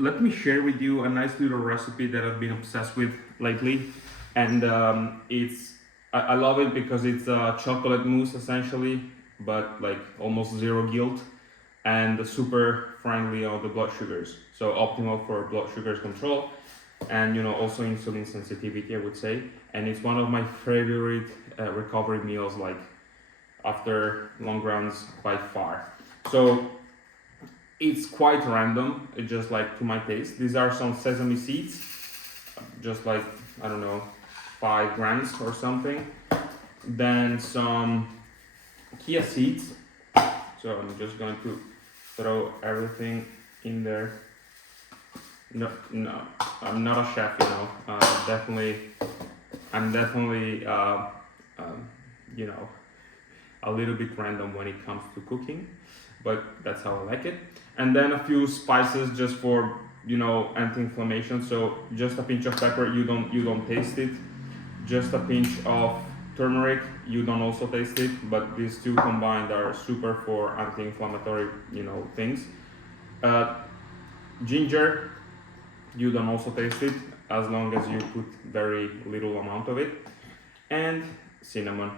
let me share with you a nice little recipe that I've been obsessed with lately, and I love it because it's chocolate mousse essentially, but like almost zero guilt and super friendly on the blood sugars, so optimal for blood sugars control and also insulin sensitivity, I would say. And it's one of my favorite recovery meals, like after long runs, quite far. So it's quite random, it's just like to my taste. These are some sesame seeds, just like, I don't know, 5 grams or something. Then some chia seeds. So I'm just going to throw everything in there. No, I'm not a chef, I'm definitely, a little bit random when it comes to cooking, but that's how I like it. And then a few spices just for anti-inflammation. So just a pinch of pepper, you don't taste it. Just a pinch of turmeric, you don't also taste it, but these two combined are super for anti-inflammatory things. Ginger, you don't also taste it as long as you put very little amount of it. And cinnamon,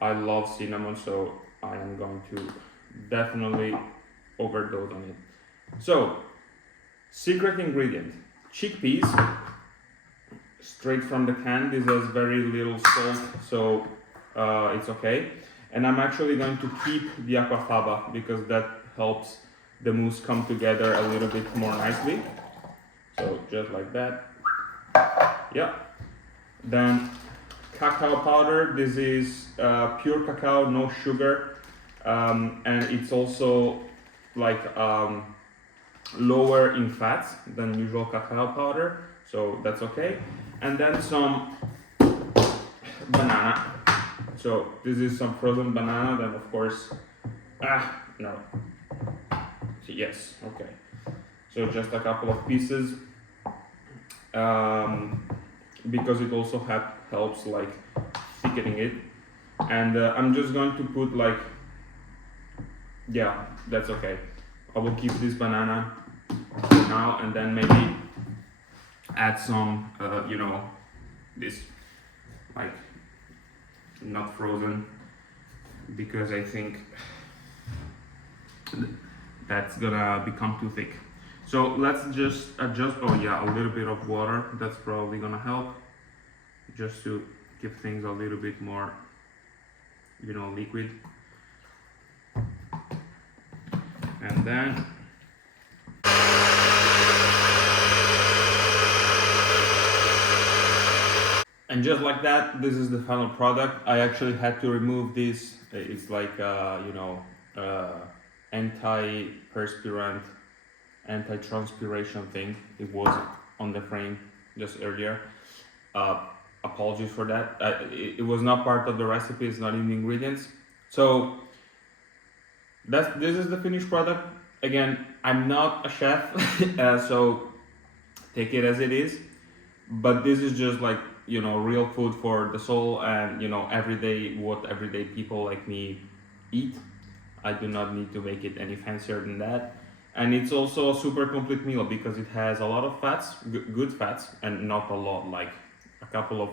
I love cinnamon, so I am going to definitely overdose on it. So secret ingredient, chickpeas, straight from the can. This has very little salt, so it's okay. And I'm actually going to keep the aquafaba because that helps the mousse come together a little bit more nicely. So just like that. Yeah. Then cacao powder. This is pure cacao, no sugar, and it's also like lower in fats than usual cacao powder, so that's okay. And then some banana. So this is some frozen banana. Then of course, no. Yes, okay. So just a couple of pieces, because it also helps like thickening it. And I'm just going to put like, yeah, that's okay. I will keep this banana for now, and then maybe add some, this like not frozen, because I think that's gonna become too thick. So let's just adjust. Oh yeah, a little bit of water. That's probably gonna help, just to keep things a little bit more, liquid. And then just like that, this is the final product. I actually had to remove this. It's like anti-perspirant, anti-transpiration thing. It was on the frame just earlier. Apologies for that. It was not part of the recipe. It's not in the ingredients. So this is the finished product. Again, I'm not a chef, so take it as it is. But this is just like real food for the soul, and everyday people like me eat. I do not need to make it any fancier than that. And it's also a super complete meal because it has a lot of fats, good fats, and not a lot, like a couple of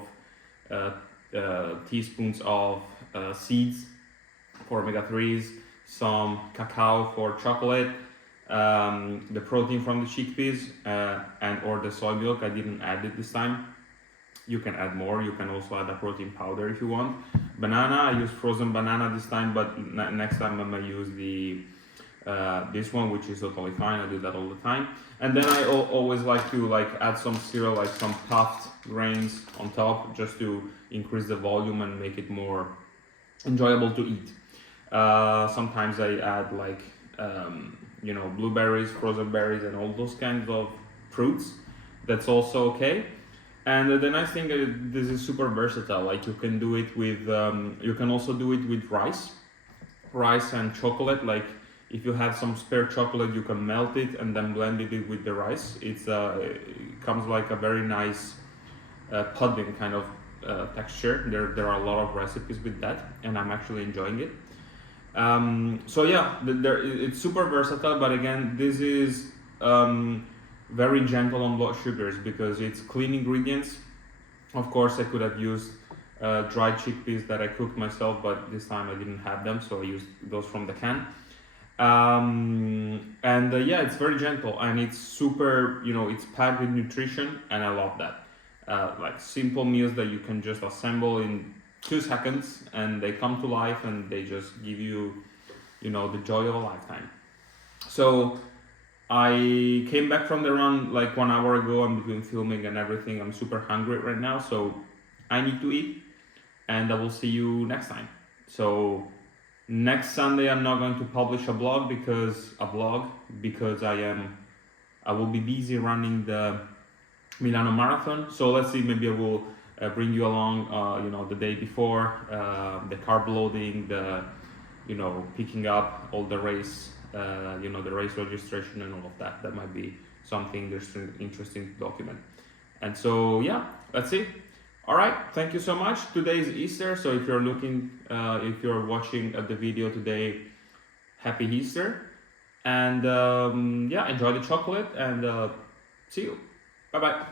teaspoons of seeds for omega-3s, some cacao for chocolate, the protein from the chickpeas, and or the soy milk. I didn't add it this time. You can add more. You can also add a protein powder if you want. Banana, I use frozen banana this time, but next time I'm gonna use the this one, which is totally fine. I do that all the time. And then I always like to add some cereal, like some puffed grains on top, just to increase the volume and make it more enjoyable to eat. Sometimes I add blueberries, frozen berries, and all those kinds of fruits. That's also okay. And the nice thing is this is super versatile. Like you can do it with, you can also do it with rice and chocolate. Like if you have some spare chocolate, you can melt it and then blend it with the rice. It comes like a very nice pudding kind of texture. There are a lot of recipes with that, and I'm actually enjoying it. So yeah, it's super versatile. But again, this is very gentle on blood sugars because it's clean ingredients. Of course, I could have used dried chickpeas that I cooked myself, but this time I didn't have them, so I used those from the can. And yeah, it's very gentle and it's super, you know, it's packed with nutrition, and I love that. Like simple meals that you can just assemble in 2 seconds, and they come to life, and they just give you, you know, the joy of a lifetime. So I came back from the run like 1 hour ago. I'm doing filming and everything. I'm super hungry right now, so I need to eat, and I will see you next time. So next Sunday I'm not going to publish a vlog because I will be busy running the Milano Marathon. So let's see, maybe I will bring you along, you know, the day before, the carb loading, the, you know, picking up all the race, you know, the race registration and all of that. That might be something interesting to document. And so yeah, let's see. All right, thank you so much. Today is Easter, so if you're looking, if you're watching the video today, happy Easter. And yeah, enjoy the chocolate, and see you. Bye bye.